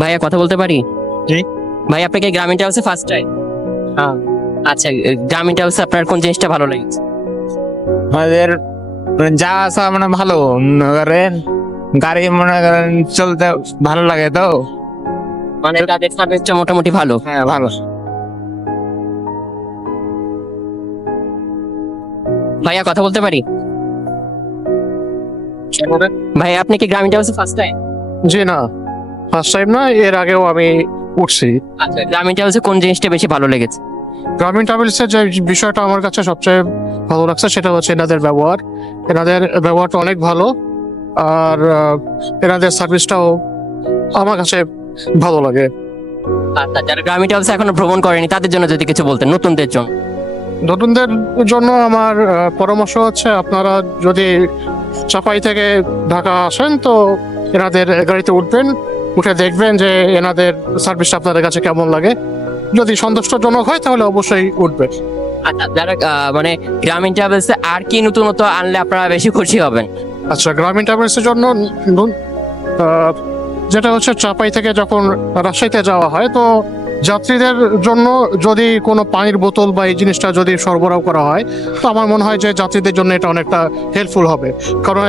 ভাইয়া কথা বলতে পারি? জি। ভাই আপনাকে গ্রামীণ ট্রাভেলসে ফার্স্ট টাইম? হ্যাঁ, আচ্ছা, গ্রামীণ ট্রাভেলসে আপনার কোন জিনিসটা ভালো লেগেছে? আমাদের যা আছে মানে ভালো মনে করেন, গাড়ি মনে করেন চলতে ভালো লাগে তো। মানে তাদের সার্ভিসটা মোটামুটি ভালো। হ্যাঁ, ভালো। ভাইয়া কথা বলতে পারি? ভাইয়া আপনি কি গ্রামীণ ট্রাভেলসে ফার্স্ট টাইম? জি না, ফার্স্ট টাইম না, এর আগেও আমি উঠছি। আচ্ছা, গ্রামীণ ট্রাভেলসে কোন জিনিসটা বেশি ভালো লেগেছে? গ্রামীণ ট্রাভেলসের যে বিষয়টা আমার কাছে সবচেয়ে ভালো লাগছে সেটা হচ্ছে এনাদের ব্যবহার। এনাদের ব্যবহারটা অনেক ভালো, আর এনাদের সার্ভিসটাও আমার কাছে ভালো লাগে। আচ্ছা, যারা গ্রামীণ ট্রাভেলসে এখনো ভ্রমণ করেনি তাদের জন্য যদি কিছু বলতেন, নতুনদের জন্য। নতুনদের জন্য আমার পরামর্শ হচ্ছে, আপনারা যদি চাপাই থেকে ঢাকা আসেন তো এনাদের গাড়িতে উঠবেন, উঠে দেখবেন যে এনাদের সার্ভিসটা আপনাদের কাছে কেমন লাগে। যদি সন্তুষ্টজনক হয় তাহলে অবশ্যই উঠবেন। আচ্ছা, যারা মানে গ্রামীণ ট্রাভেলসে আর কি নতুনত্ব আনলে আপনারা বেশি খুশি হবেন? আচ্ছা, গ্রামীণ ট্রাভেলসের জন্য যেটা হচ্ছে, চাপাই থেকে যখন রাজশাহীতে যাওয়া হয় তো যাত্রীদের জন্য যদি কোনো পানির বোতল বা এই জিনিসটা যদি সরবরাহ করা হয় তো আমার মনে হয় যে যাত্রীদের জন্য এটা অনেকটা হেল্পফুল হবে। কারণ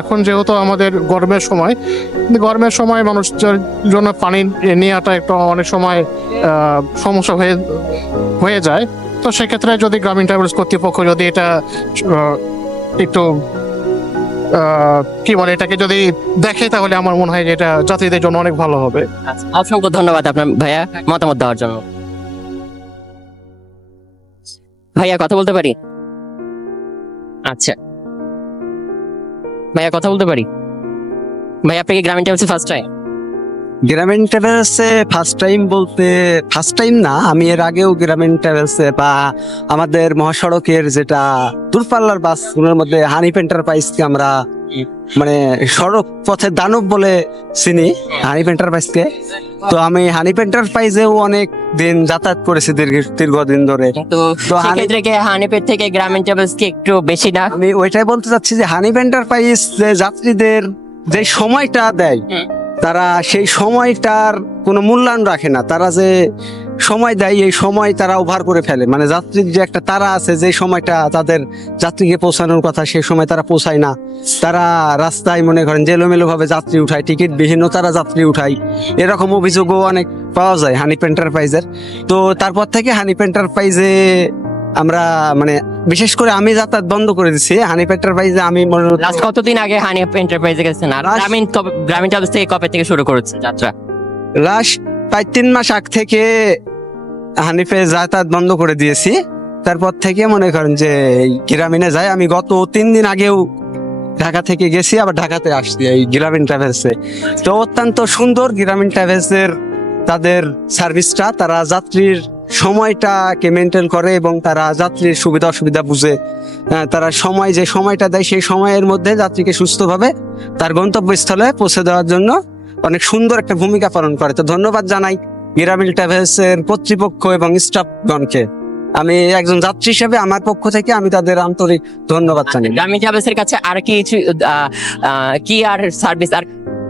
এখন যেহেতু আমাদের গরমের সময় মানুষের জন্য পানি নেওয়াটা একটু অনেক সময় সমস্যা হয়ে যায়। তো সেক্ষেত্রে যদি গ্রামীণ ট্রাভেলস কর্তৃপক্ষ যদি এটা একটু কি বলে, এটাকে যদি দেখে তাহলে আমার মনে হয় যে এটা যাত্রীদের জন্য অনেক ভালো হবে। আচ্ছা, অসংখ্য ধন্যবাদ আপনার ভাইয়া মতামত দেওয়ার জন্য। ভাইয়া কথা বলতে পারি? আচ্ছা, ভাইয়া কথা বলতে পারি? ভাই আপনি কি গ্রামীণ ট্রাভেলসে ফার্স্ট টাইম? গ্রামীণ ট্রাভেলসে ফার্স্ট টাইম বলতে ফার্স্ট টাইম না, আমি এর আগেও গ্রামীণ ট্রাভেলসে বা আমাদের মহাসড়কের যেটা দূরপাল্লার বাসগুলোর মধ্যে হানিফ এন্টারপ্রাইজকে আমরা মানে সড়ক পথের দানব বলে চিনি, হানিফ এন্টারপ্রাইজকে। তো আমি হানিফ এন্টারপ্রাইজেও অনেক দিন যাতায়াত করেছি দীর্ঘদিন ধরে। তো তো সেক্ষেত্রে কি হানিফের থেকে গ্রামীণ ট্রাভেলস কি একটু বেশি না? আমি ওইটাই বলতে চাচ্ছি যে হানিফ এন্টারপ্রাইজ যে যাত্রীদের যে সময়টা দেয়, তারা সেই সময়টার কোনো মূল্যায়ন রাখে না। তারা যে সময় দেয় এই সময় তারা ওভার করে ফেলে, মানে যাত্রীর যে একটা তারা আছে, যে সময়টা তাদের যাত্রীকে পৌঁছানোর কথা সেই সময় তারা পৌঁছায় না। তারা রাস্তায় মনে করেন যেলোমেলো ভাবে যাত্রী উঠায়, টিকিট বিহীন তারা যাত্রী উঠায়, এরকম অভিযোগও অনেক পাওয়া যায় হানিফ এন্টারপ্রাইজের। তো তারপর থেকে হানিফ এন্টারপ্রাইজে আমরা মানে বিশেষ করে আমি যাতায়াত বন্ধ করে দিচ্ছি হানিফ এন্টারপ্রাইজে। আমি লাস্ট কতদিন আগে হানিফ এন্টারপ্রাইজে গেছেন? আর গ্রামীণ ট্রাভেলস থেকে কবে থেকে শুরু করেছেন যাত্রা? লাস্ট প্রায় 3 মাস আগ থেকে হানিফে যাতায়াত বন্ধ করে দিয়েছি। তারপর থেকে মনে করেন যে গ্রামীণে যাই। আমি গত 3 দিন আগেও ঢাকা থেকে গেছি, আবার ঢাকাতে আসছি এই গ্রামীণ ট্রাভেলসে। তো অত্যন্ত সুন্দর গ্রামীণ ট্রাভেলসের তাদের সার্ভিসটা। তারা যাত্রীর সময়টাকে মেনটেন করে এবং তারা যাত্রীর সুবিধা অসুবিধা বুঝে তারা যে সময়টা দেয় সেই সময়ের মধ্যে যাত্রীকে সুস্থভাবে তার গন্তব্যস্থলে পৌঁছে দেওয়ার জন্য অনেক সুন্দর একটা ভূমিকা পালন করে। তো ধন্যবাদ জানাই গ্রামীণ ট্রাভেলসের কর্তৃপক্ষ এবং স্টাফগণকে। আমি একজন যাত্রী হিসেবে আমার পক্ষ থেকে আমি তাদের আন্তরিক ধন্যবাদ জানাই। গ্রামীণ ট্রাভেলসের কাছে আর কি কি আর সার্ভিস আর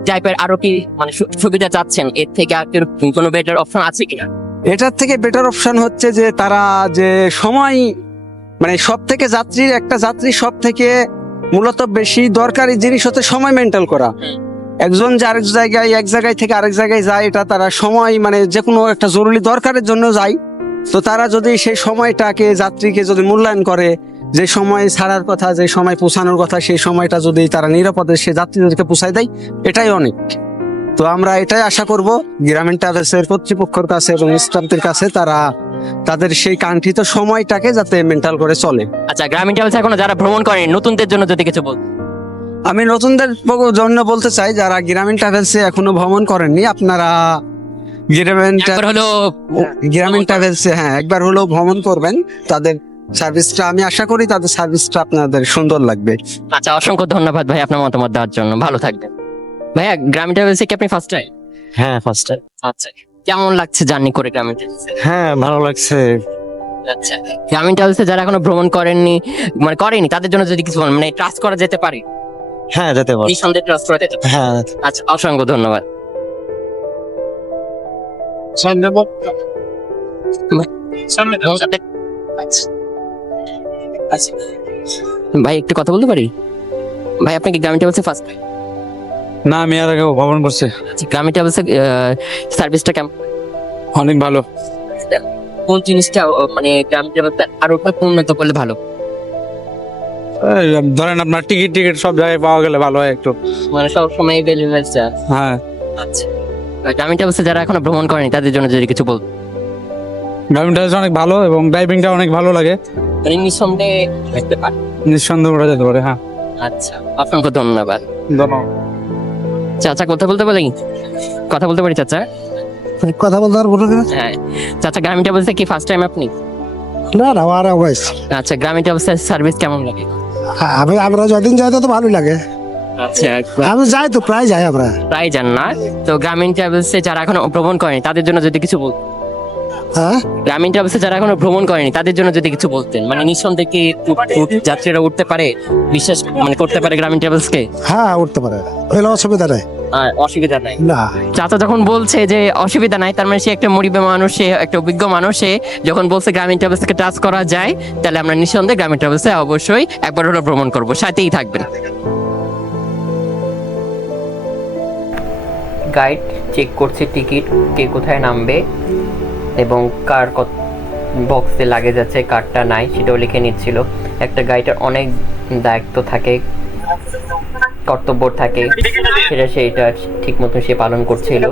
টাইপের আরো কি মানে সুবিধা চাচ্ছেন? এর থেকে আর কোনো বেটার অপশন আছে কিনা? এটার থেকে বেটার অপশন হচ্ছে যে তারা যে সময় মানে সব থেকে যাত্রীর সব থেকে মূলত বেশি দরকারি জিনিস হচ্ছে সময় মেনটেন করা। একজন যে এক জায়গায় থেকে আরেক জায়গায় যায়, এটা তারা সময় মানে যে কোনো একটা জরুরি দরকারের জন্য যায়। তো তারা যদি সেই সময়টাকে যাত্রীকে যদি মূল্যায়ন করে, যে সময় ছাড়ার কথা, যে সময় পৌঁছানোর কথা, সেই সময়টা যদি তারা নিরাপদে সে যাত্রীদেরকে পৌঁছায় দেয়, এটাই অনেক। তো আমরা এটাই আশা করব গ্রামীণ ট্রাভেলসের কর্তৃপক্ষের কাছে এবং স্টাফদের কাছে, তারা তাদের সেই কাঙ্ক্ষিত সময়টাকে যাতে মেনটেন করে চলে। আচ্ছা, গ্রামীণ ট্রাভেলস এখনো যারা ভ্রমণ করেন নতুনদের জন্য যদি কিছু বল। আমি নতুনদের জন্য বলতে চাই, যারা গ্রামীণ ট্রাভেলসে এখনো ভ্রমণ করেননি, আপনারা গ্রামীণ ট্রাভেলসে একবার হলেও ভ্রমণ করবেন। তাদের সার্ভিসটা আমি আশা করি তাদের সার্ভিসটা আপনাদের সুন্দর লাগবে। আচ্ছা, অসংখ্য ধন্যবাদ ভাই আপনার মতামত দেওয়ার জন্য। ভালো থাকবেন ভাইয়া। গ্রামীণ ট্রাভেলসে কি আপনি ফার্স্ট টাইম? হ্যাঁ, ফার্স্ট টাইম। আচ্ছা, কেমন লাগছে জার্নি করে গ্রামীণ ট্রাভেলসে? হ্যাঁ, ভালো লাগছে। আচ্ছা, গ্রামীণ ট্রাভেলসে যারা এখনো ভ্রমণ করেননি মানে করেনি তাদের জন্য যদি কিছু বলেন, মানে ট্রাস্ট করা যেতে পারে? হ্যাঁ, যেতে পারি। নিঃসন্দেহে ট্রাস্ট করা যেতে পারে। হ্যাঁ। আচ্ছা, অসংখ্য ধন্যবাদ। আচ্ছা। ভাই একটু কথা বলতে পারি? ভাই আপনি কি গ্রামীণ ট্রাভেলসে ফার্স্ট টাইম? না আমি আর আগে ভ্রমণ করছি, গ্রামীণ ট্রাভেলসের সার্ভিসটা কেমন? অনেক ভালো। কোন জিনিসটা মানে গ্রামীণ ট্রাভেলসে আরো একটু উন্নত করলে ভালো? এই ধরেন আপনার টিকিট টিকিট সব জায়গায় পাওয়া গেলে ভালো হয় একটু। মানে সব সময় ডেলিভারিটা। হ্যাঁ, আচ্ছা। আর গ্রামীণ ট্রাভেলসে যারা এখনো ভ্রমণ করেনি তাদের জন্য যদি কিছু বল, ড্রাইভিং টাইস অনেক ভালো এবং ড্রাইভিংটা অনেক ভালো লাগে, মানে নিঃসন্দেহে দেখতে পারে। নিঃসন্দেহ করা যেতে পারে। হ্যাঁ, আচ্ছা, অসংখ্য ধন্যবাদ। ধন্যবাদ। চাচা কথা বলতে পারি? কথা বলতে পারি চাচা? কথা বলতে পারবো না কেন? হ্যাঁ। চাচা গ্রামীণ ট্রাভেলসে কি ফার্স্ট টাইম আপনি? না না আমার বয়স আচ্ছা, গ্রামীণ ট্রাভেলসের সার্ভিস কেমন লাগে? আমরা যদিন যাই তো ভালোই লাগে। আচ্ছা, আমি যাই তো প্রায় যাই আমরা। প্রায় যান না? তো গ্রামীণ ট্রাভেলসে যারা এখনো ভ্রমণ করেনি তাদের জন্য যদি কিছু বল, হ্যাঁ গ্রামীণ ট্রাভেলসে যারা এখনো ভ্রমণ করেনি তাদের জন্য যদি কিছু বলতেন, মানে নিঃসন্দেহে কি যাত্রীরা উঠতে পারে, বিশ্বাস মানে করতে পারে গ্রামীণ ট্রাভেলসকে? হ্যাঁ উঠতে পারে, হইলে অসুবিধা নেই। আর অসুবিধা নাই। না চাচা যখন বলছে যে অসুবিধা নাই, তার মানে সে একটা মুরিবে মানুষ, সে একটা অভিজ্ঞ মানুষ, সে যখন বলছে গ্রামীণ ট্রাভেলস থেকে টাচ করা যায়, তাহলে আমরা নিঃসন্দেহে গ্রামীণ ট্রাভেলসে অবশ্যই একবার হলো ভ্রমণ করব, সাথেই থাকবেন। গাইড চেক করছে টিকিট, কে কোথায় নামবে এবং কার কত বক্সে লাগেজ আছে, কারটা নাই সেটাও লিখে নিচ্ছিল। একটা গাইডের অনেক দায়িত্ব থাকে, কর্তব্য থাকে, সেইটা ঠিক মতো সে পালন করছিল।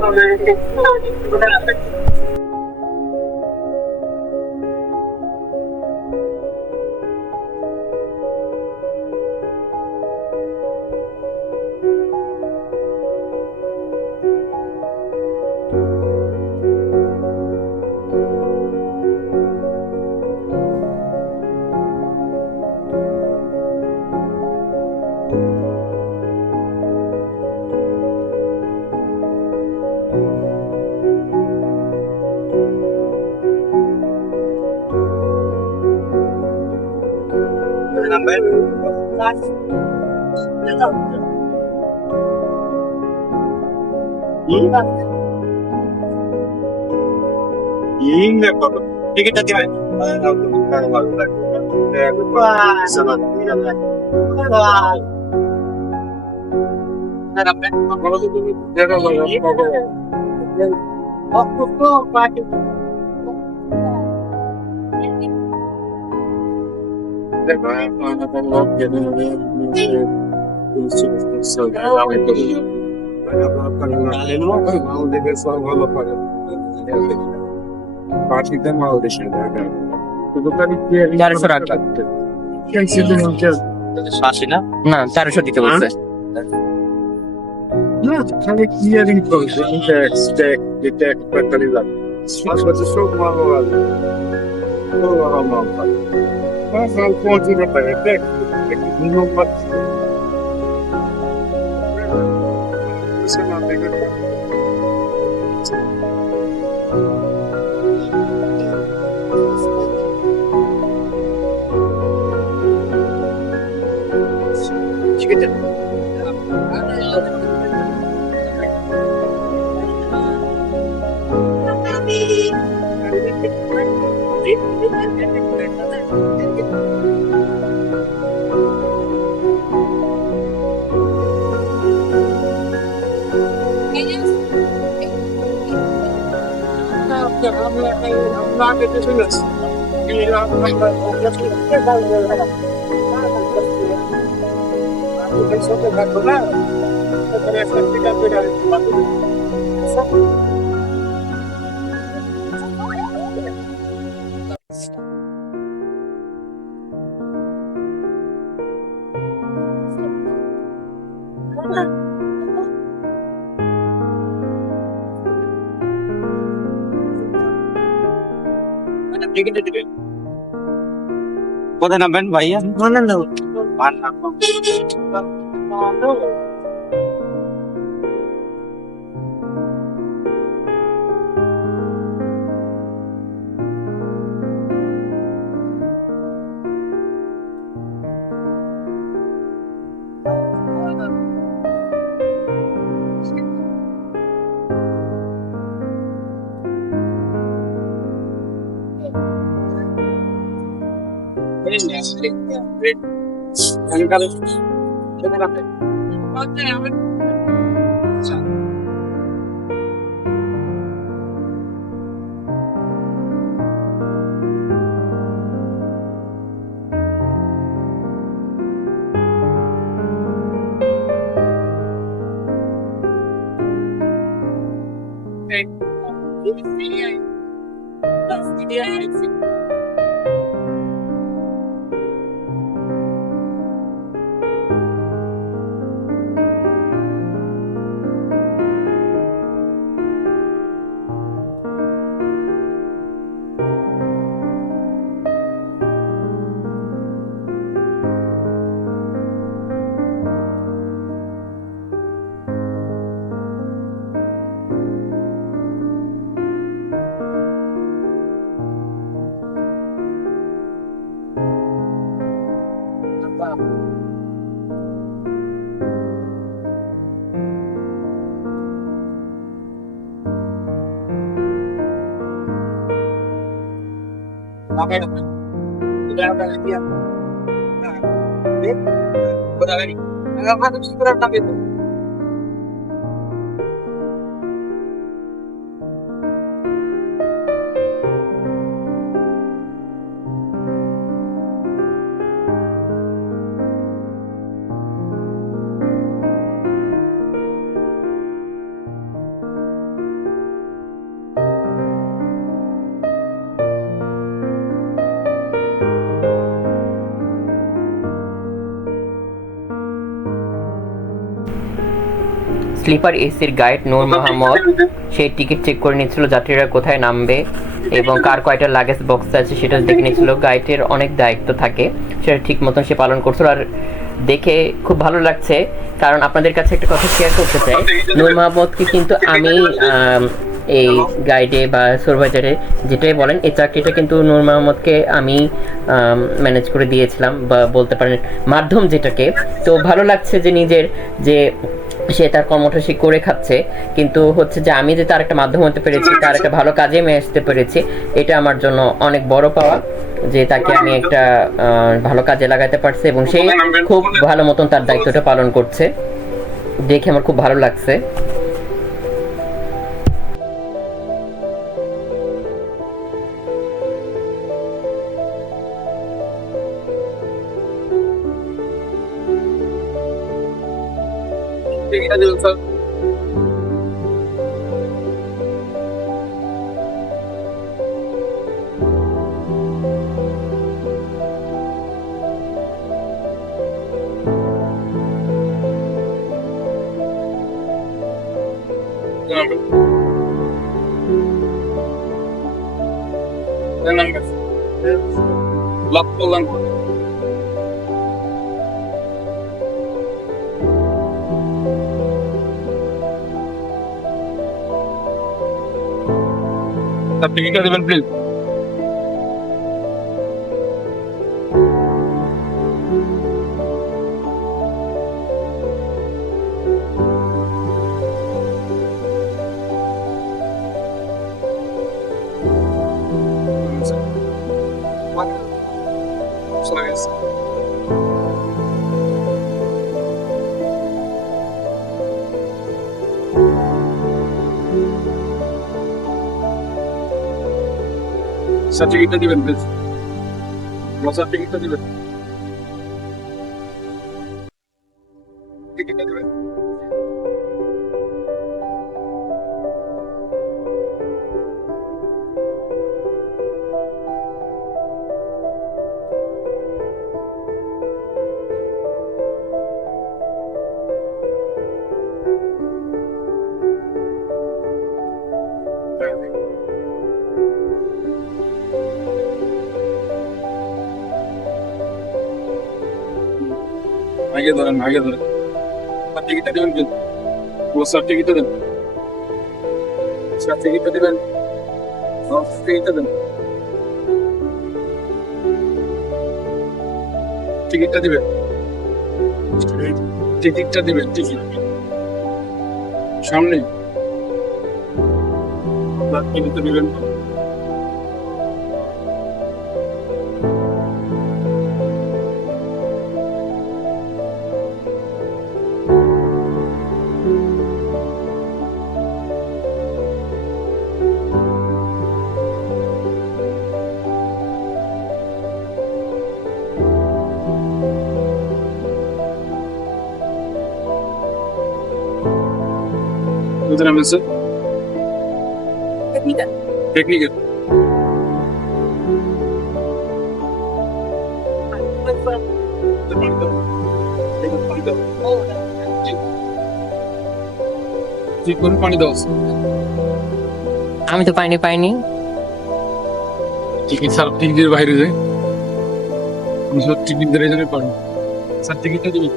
না 1300 দিতে বলছে। কোথায় নামবেন ভাইয়া? স্লিপার এসির গাইড নূর মোহাম্মদ সেই টিকিট চেক করে নিচ্ছিল যাত্রীরা কোথায় নামবে এবং কার কয়টা লাগেজ বক্স আছে সেটা দেখে নিচ্ছিল। গাইডের অনেক দায়িত্ব থাকে, সেটা ঠিক মতন সে পালন করছিল। আর দেখে খুব ভালো লাগছে, কারণ আপনাদের কাছে একটা কথা শেয়ার করতে চাই। নূর মোহাম্মদকে কিন্তু আমি এই গাইডে বা সুপারভাইজারে যেটাই বলেন, এই চাকরিটা কিন্তু নূর মোহাম্মদকে আমি ম্যানেজ করে দিয়েছিলাম, বা বলতে পারেন মাধ্যম যেটাকে। তো ভালো লাগছে যে নিজের যে সে তার কর্মটা সে করে খাচ্ছে, কিন্তু হচ্ছে যে আমি যে তার একটা মাধ্যম হতে পেরেছি, তার একটা ভালো কাজে আমি আসতে পেরেছি, এটা আমার জন্য অনেক বড় পাওয়া, যে তাকে আমি একটা ভালো কাজে লাগাতে পারছি এবং সে খুব ভালো মতন তার দায়িত্বটা পালন করছে। দেখে আমার খুব ভালো লাগছে। টিকিটটা দেবেন প্লিজ। সার্টিফিকেটটা দিবেন প্লিজ। সার্টিফিকেটটা দিবেন। টিকিটটা দিবেন। আগে ধরেন, আগে ধরেন। সার্টিফিকেটটা দেবেন প্লিজ। সার্টিফিকেটটা দেন। সার্টিফিকেটটা দেবেন। সার্টিফিকেটটা দেন। টিকিটটা দিবেন। টিকিটটা দিবেন। টিকিট সামনে টিকিটটা দিবেন। নাম আছে টেকনিক্যাল পানি দাও আমি তো পাইনি টিকিট স্যার টিকিটের বাইরে যায় টিকিট দেওয়ার জন্য পানি স্যার টিকিটটা দিবি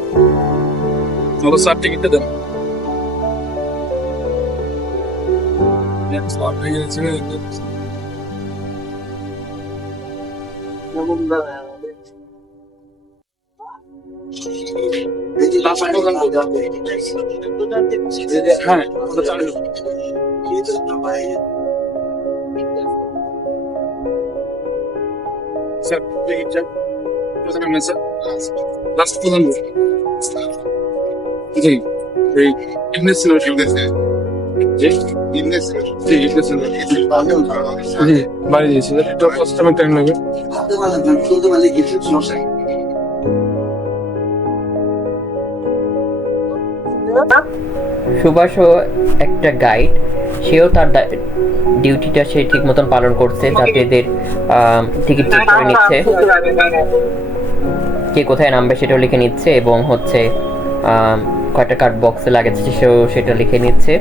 চলো স্যার টিকিটটা দেন স্লট হয়ে গেছে হ্যাঁ চালু স্যার টিকিটটা প্রথমে মেসেজ লাস্ট পর্যন্ত জি এই ইমনেস ছিল জি ইমনেস জি ইমনেস জি বাড়ি দিয়েছি এটা কাস্টমার টাইম লাগবে সুভাষও একটা গাইড, সেও তার ডিউটিটা সে ঠিক মতন পালন করছে, যাত্রীদের টিকিট চেক করে নিচ্ছে, কে কোথায় নামবে সেটাও লিখে নিচ্ছে, এবং হচ্ছে কয়টা কার্ড বক্সে লাগেছে সেও সেটা লিখে নিচ্ছে।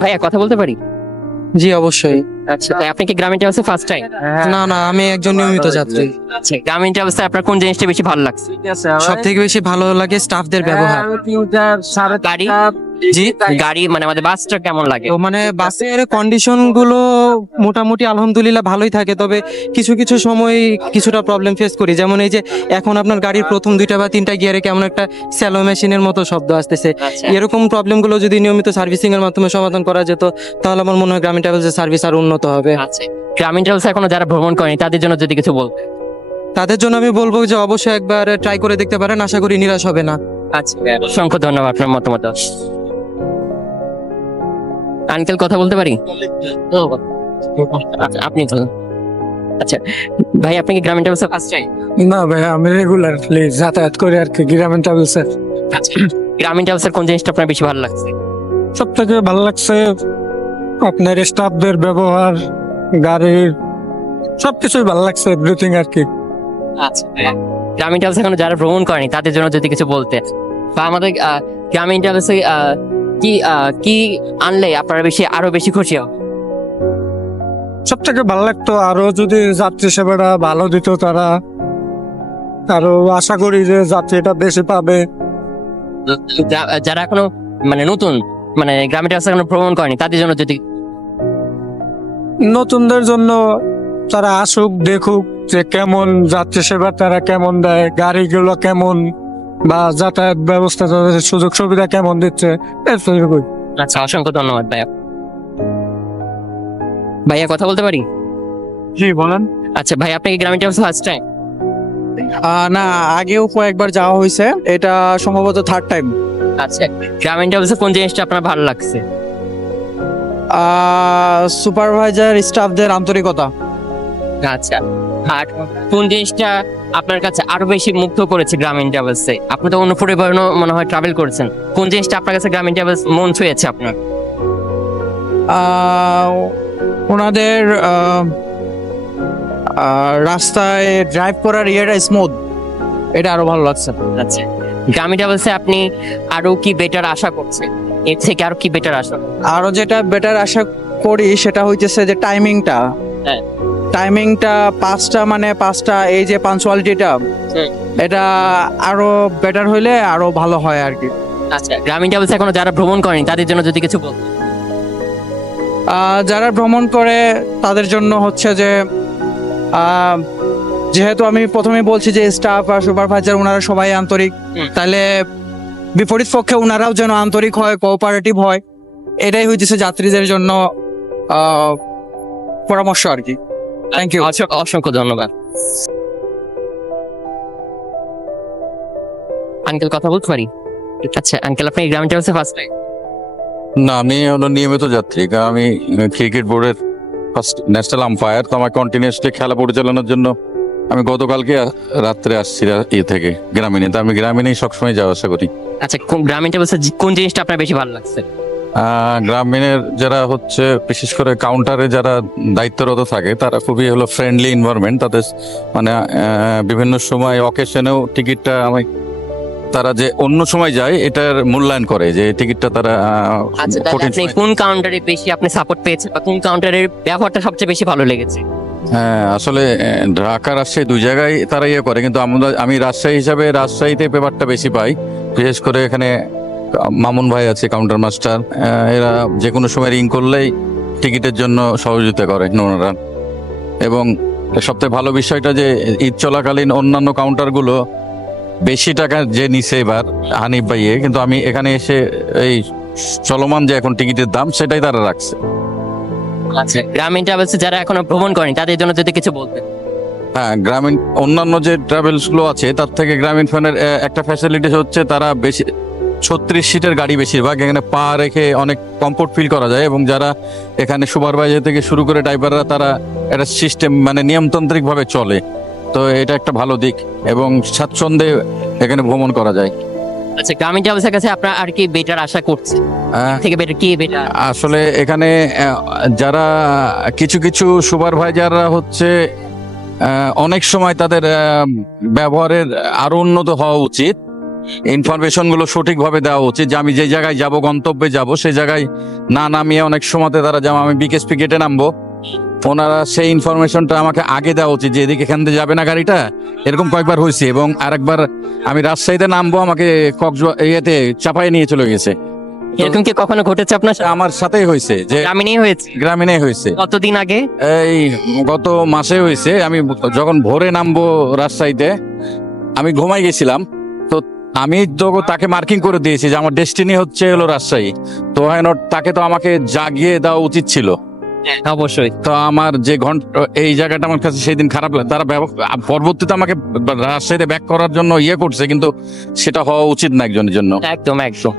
ভাইয়া কথা বলতে পারি? জি অবশ্যই। আচ্ছা, তাই আপনি কি গ্রামীণ ট্রাভেলসে ফার্স্ট টাইম? না না, আমি একজন নিয়মিত যাত্রী। আচ্ছা, গ্রামীণ ট্রাভেলসে আপনার কোন জিনিসটা বেশি ভালো লাগছে? সব থেকে বেশি ভালো লাগে স্টাফদের ব্যবহার। গাড়ি? জি, গাড়ি মানে আমাদের বাসটা কেমন লাগে? তো মানে বাসের কন্ডিশন গুলো মোটামুটি আলহামদুলিল্লাহ ভালোই থাকে, তবে কিছু কিছু সময় কিছুটা প্রবলেম ফেস করি। যেমন এই যে এখন আপনার গাড়ির প্রথম 2টা বা 3টা গিয়ারে কেমন একটা স্যালো মেশিনের মতো শব্দ আসতেছে। আচ্ছা। এরকম প্রবলেম গুলো যদি নিয়মিত সার্ভিসিং এর মাধ্যমে সমাধান করা যেত, তাহলে আমার মনে হয় গ্রামীণ ট্রাভেলসের সার্ভিস আরো উন্নত হবে। আচ্ছা, গ্রামীণ ট্রাভেলসে এখনো যারা ভ্রমণ করেনি তাদের জন্য যদি কিছু বল। তাদের জন্য আমি বলবো যে অবশ্যই একবার ট্রাই করে দেখতে পারেন, আশা করি নিরাশ হবে না। আচ্ছা, অসংখ্য ধন্যবাদ আপনার মতামত। আঙ্কেল কথা বলতে পারি? আচ্ছা, আপনি বলুন। আচ্ছা ভাই, আপনি কি গ্রামীণ ট্রাভেলসে ফার্স্ট টাইম? না ভাই, আমি রেগুলারলি যাতায়াত করি আর কি গ্রামীণ ট্রাভেলসে। গ্রামীণ ট্রাভেলসের কোন জিনিসটা আপনার বেশি ভালো লাগছে? সব থেকে ভালো লাগছে আপনার স্টাফদের ব্যবহার, গাড়ির সবকিছুই ভালো লাগছে, এভরিথিং আর কি। আচ্ছা, গ্রামীণ ট্রাভেলস এখনো যারা ভ্রমণ করেনি তাদের জন্য যদি কিছু বলতেন, বা আমাদের গ্রামীণ ট্রাভেলসে কি আনলে আপনারা আরো বেশি খুশি হন? সব থেকে ভালো লাগতো আরো যদি যাত্রী সেবাটা ভালো দিত তারা, আরো আশা করি যে যাত্রীটা বেশি পাবে। যারা এখনো মানে নতুন মানে গ্রামীণ ট্রাভেলস এখনো ভ্রমণ করেনি তাদের জন্য যদি নতুনদের জন্য তারা আসুক, দেখুক যে কেমন যাত্রী সেবা তারা কেমন দেয়, গাড়িগুলো কেমন, বা যাতায়াত ব্যবস্থা তাদের সুযোগ সুবিধা কেমন দিচ্ছে। এতটুকুই। আচ্ছা, অসংখ্য ধন্যবাদ ভাইয়া। ভাইয়া কথা বলতে পারি? জি বলেন। আচ্ছা ভাই, আপনি কি গ্রামীণ ট্রাভেলস ফার্স্ট টাইম? না, আগেও কয়েকবার যাওয়া হয়েছে, এটা সম্ভবত 3rd টাইম। আচ্ছা, গ্রামীণ ট্রাভেলসে কোন জিনিসটা আপনার ভালো লাগছে? সুপারভাইজার স্টাফদের আন্তরিকতা। আচ্ছা, আর কোন জিনিসটা আপনার কাছে আরো বেশি মুগ্ধ করেছে গ্রামীণ ট্রাভেলসে? আপনি তো অন্য পরিবহনও মনে হয় ট্রাভেল করেছেন, কোন জিনিসটা আপনার কাছে গ্রামীণ ট্রাভেলস মন ছুঁয়েছে আপনার? ওনাদের রাস্তায় ড্রাইভ করার ইয়েটা স্মুথ, এটা আরো ভালো লাগছে। আচ্ছা, গ্রামীণ ট্রাভেলসে আপনি আরো কি বেটার আশা করছেন? এর থেকে আরো কি বেটার আশা করছেন? আরো যেটা বেটার আশা করি সেটা হইতেছে যে টাইমিংটা, হ্যাঁ। টাইমিংটা 5টা মানে 5টা, এই যে পাঞ্চুয়ালিটিটা, এটা আরো বেটার হইলে আরো ভালো হয় আর কি। আচ্ছা, গ্রামীণ ট্রাভেলসে এখনো যারা ভ্রমণ করেনি তাদের জন্য যদি কিছু বলতেন। যারা ভ্রমণ করে তাদের জন্য হচ্ছে যে যেহেতু আমি প্রথমেই বলছি যে স্টাফ আর সুপারভাইজার ওনারা সবাই আন্তরিক, তাহলে বিপরীত পক্ষে ওনারাও যেন আন্তরিক হয়, কোঅপারেটিভ হয়, এটাই হইতেছে যাত্রীদের জন্য পরামর্শ আর কি। Thank you. অসংখ্য ধন্যবাদ। আঙ্কেল কথা বলতে পারি? আচ্ছা আঙ্কেল, আপনি গ্রামীণ ট্রাভেলসে ফার্স্ট টাইম? না, আমি হলো নিয়মিত যাত্রী, কারণ আমি ক্রিকেট বোর্ডের ফার্স্ট ন্যাশনাল আম্পায়ার। তো আমার কন্টিনিউসলি খেলা পরিচালনার জন্য আমি গতকালকে রাত্রে আসছি থেকে গ্রামীণে। তো আমি গ্রামীণেই সবসময় যাওয়া আসা করি। আচ্ছা, গ্রামীণ ট্রাভেলসে কোন জিনিসটা আপনার বেশি ভালো লাগছে? গ্রামীণের যারা হচ্ছে বিশেষ করে কাউন্টারে যারা দায়িত্বরত থাকে তারা খুবই হলো ফ্রেন্ডলি এনভায়রনমেন্ট। তাদের মানে বিভিন্ন সময় অকেশনেও টিকিটটা আমি তারা যে অন্য সময় যায় এটার মূল্যায়ন করে, যে টিকিটটা তারা আচ্ছা, তাহলে কঠিন আপনি সময়- কোন কাউন্টারে বেশি আপনি সাপোর্ট পেয়েছেন বা কোন কাউন্টারের ব্যবহারটা সবচেয়ে বেশি ভালো লেগেছে? হ্যাঁ, আসলে ঢাকা রাজশাহী দুই জায়গায় তারা ইয়ে করে, কিন্তু আমি রাজশাহী হিসাবে রাজশাহীতে পেপারটা বেশি পাই। বিশেষ করে এখানে মামুন ভাই আছে কাউন্টার মাস্টার, এরা যে কোনো সময় রিং করলেই টিকিটের জন্য সহযোগিতা করে ওনারা। এবং সবথেকে ভালো বিষয়টা যে ঈদ চলাকালীন অন্যান্য কাউন্টারগুলো বেশি টাকা যে নিছে এবার হানিফ ভাইয়ে, কিন্তু আমি এখানে এসে এই চলমান যে এখন টিকিটের দাম সেটাই তারা রাখছে। আচ্ছা, গ্রামীণ ট্রাভেলসে যারা এখনো ভ্রমণ করেনি তাদের জন্য যদি কিছু বলতেন। হ্যাঁ, গ্রামীণ অন্যান্য যে ট্রাভেলস গুলো আছে তার থেকে গ্রামীণ ফ্যানের একটা ফ্যাসিলিটি হচ্ছে তারা বেশি 36 সিটের গাড়ি, বেশিরভাগ এখানে পা রেখে অনেক কমফোর্ট ফিল করা যায়। এবং যারা এখানে সুপারভাইজার থেকে শুরু করে ড্রাইভাররা তারা একটা সিস্টেম মানে নিয়মতান্ত্রিক ভাবে চলে। তো এটা একটা ভালো দিক এবং স্বাচ্ছন্দ্যে এখানে ভ্রমণ করা যায়। আচ্ছা, গ্রামীণ ট্রাভেলসের কাছে আপনার আর কি বেটার আশা করছেন? থেকে বেটার কি বেটার? আসলে এখানে যারা কিছু কিছু সুপারভাইজাররা হচ্ছে অনেক সময় তাদের ব্যবহারের আরো উন্নত হওয়া উচিত। ইনফরমেশন গুলো সঠিকভাবে দেওয়া উচিত, যে আমি যে জায়গায় যাব, গন্তব্যে যাব, সেই জায়গায় না নামিয়ে অনেক সময়তে তারা, যেমন আমি বিকেএসপি গেটে নামবো, ওনারা সেই ইনফরমেশনটা আমাকে আগে দেওয়া উচিত যে এদিকে এখান দিয়ে যাবে না গাড়িটা। এরকম কয়েকবার হয়েছে। এবং আরেকবার আমি রাজশাহীতে নামবো, আমাকে ইয়েতে চাপাই নিয়ে চলে গেছে। এরকম কি কখনো ঘটেছে আপনার সাথে? আমার সাথেই হয়েছে, যে গ্রামীণই হয়েছে? গ্রামীণে হয়েছে। কতদিন আগে? এই গত মাসে হয়েছে। আমি যখন ভোরে নামবো রাজশাহীতে, আমি ঘুমাই গেছিলাম। তো আমি তো তাকে মার্কিং করে দিয়েছি যে আমার ডেস্টিনি হচ্ছে হলো রাজশাহী। তো তাকে তো আমাকে জাগিয়ে দেওয়া উচিত ছিল। অবশ্যই। তো আমার যে এই জায়গাটা আমার কাছে সেই দিন খারাপ লাগে। তারা পরবর্তীতে আমাকে রাজশাহীতে ব্যাক করার জন্য ইয়ে করছে, কিন্তু সেটা হওয়া উচিত না একজনের জন্য। একদম একদম।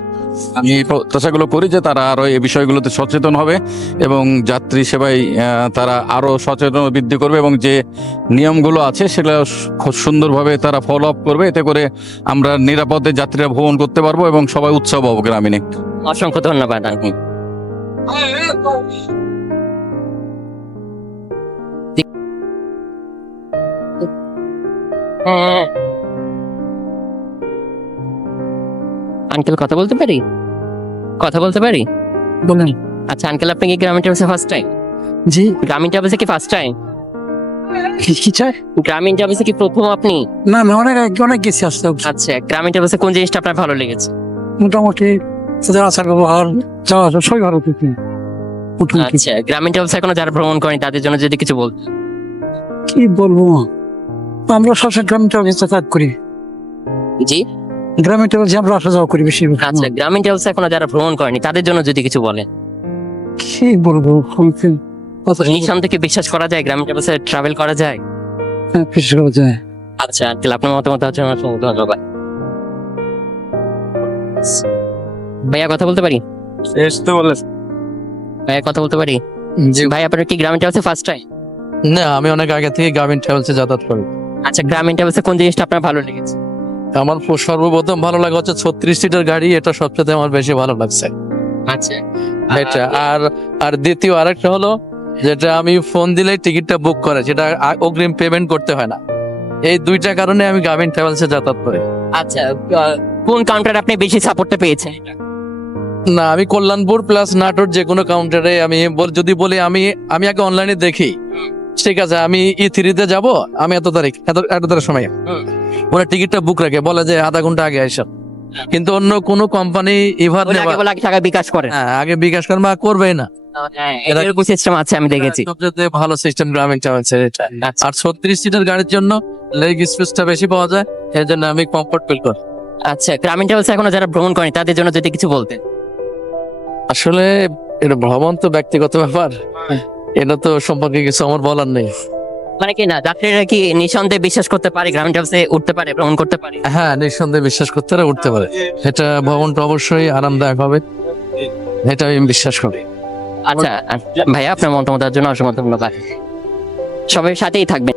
আমি এই প্রত্যাশাগুলো করি যে তারা আরো এই বিষয়গুলোতে সচেতন হবে এবং যাত্রী সেবায় তারা আরো সচেতন বৃদ্ধি করবে এবং যে নিয়মগুলো আছে সেগুলো খুব সুন্দরভাবে তারা ফলো আপ করবে। এতে করে আমরা নিরাপদে যাত্রীরা ভ্রমণ করতে পারবো এবং সবাই উৎসাহ পাবো গ্রামীণে। অসংখ্য ধন্যবাদ আঙ্কেল। আঙ্কেল কথা বলতে পারি? কথা বলতে পারি? বলেন। আচ্ছা আঙ্কেল, আপনি কি গ্রামীণ ট্রাভেলসে ফার্স্ট টাইম? জি। গ্রামীণ ট্রাভেলসে কি ফার্স্ট টাইম? কি চাই? গ্রামীণ ট্রাভেলসে কি প্রথম আপনি? না না, অনেক অনেক গেছি আসতে। আচ্ছা, গ্রামীণ ট্রাভেলসে কোন জিনিসটা আপনার ভালো লেগেছে? মোটামুটি তাদের আচার ব্যবহার যাওয়া আসা সবই ভালো কিছু। আচ্ছা, গ্রামীণ ট্রাভেলসে এখনো যারা ভ্রমণ করেনি তাদের জন্য যদি কিছু বলতেন। কি বলবো, আমরা সবসময় গ্রামীণ ট্রাভেলস যাতায়াত করি। জি। গ্রামীণ ট্রাভেলস আমরা আসা যাওয়া করি বেশি। আচ্ছা, গ্রামীণ ট্রাভেলসে এখনো যারা ভ্রমণ করেনি তাদের জন্য যদি কিছু বলেন। কি বলবো, নিঃসন্দেহে বিশ্বাস করা যায় গ্রামীণ ট্রাভেলসে ট্রাভেল করা যায়? বিশ্বাস করা যায়। আচ্ছা আঙ্কেল, আপনার মতামত হচ্ছে আমার সঙ্গে ধন্যবাদ। ভাইয়া কথা বলতে পারি? ভাইয়া কথা বলতে পারি? ভাই, আপনার কি গ্রামীণ ট্রাভেলসে ফার্স্ট টাইম? না, আমি অনেক আগে থেকে গ্রামীণ ট্রাভেলসে যাতায়াত করি। আচ্ছা, গ্রামীণ ট্রাভেলসে কোন জিনিসটা আপনার ভালো লেগেছে? আমার সর্বপ্রথম ভালো লাগা হচ্ছে 36 সিটের গাড়ি, এটা সবচেয়ে আমার বেশি ভালো লাগছে। আচ্ছা এটা আর আর দ্বিতীয় আরেকটা হলো যেটা আমি ফোন দিলেই টিকিটটা বুক করে, সেটা অগ্রিম পেমেন্ট করতে হয় না। এই দুইটা কারণে আমি গাভিন ট্রাভেলসে যাতায়াত করি। আচ্ছা কোন কাউন্টার আপনি বেশি সাপোর্টটা পেয়েছেন? না, আমি কল্যাণপুর প্লাস নাটোর যে কোনো কাউন্টারে আমি যদি বলি আমি আগে অনলাইনে দেখি, ঠিক আছে আমি E3-তে যাব, আমি এত তারিখ এত সময় ওরা টিকিটটা বুক রাখে, বলে যে আধা ঘন্টা আগে আসো। কিন্তু অন্য কোনো কোম্পানি এভার টাকা বিকাশ করে আগে বিকাশ কর্মা করবেই না। এরকম সিস্টেম আছে আমি দেখেছি। সবচেয়ে ভালো সিস্টেম গ্রামীণ ট্রাভেলসের এটা। আর 36 সিটের গাড়ির জন্য লেগ স্পেসটা বেশি পাওয়া যায়, এর জন্য আমি কমফোর্ট ফিল করি। আচ্ছা গ্রামীণ ট্রাভেলস এখনো যারা ভ্রমণ করেন তাদের জন্য যদি কিছু বলতেন। আসলে এটা ভ্রমণ তো ব্যক্তিগত ব্যাপার, এটা তো সম্পর্কে কিছু আমার বলার নেই। মানে কি না যাত্রীরা কি নিঃসন্দেহে বিশ্বাস করতে পারে গ্রামীণ ট্রাভেলসে উঠতে পারে, ভ্রমণ করতে পারে? হ্যাঁ, নিঃসন্দেহে বিশ্বাস করতে পারে, উঠতে পারে। এটা ভ্রমণটা অবশ্যই আরামদায়ক হবে, এটা আমি বিশ্বাস করি। আচ্ছা ভাইয়া আপনার মতামতের জন্য অসংখ্য ধন্যবাদ। সবাই সাথেই থাকবেন।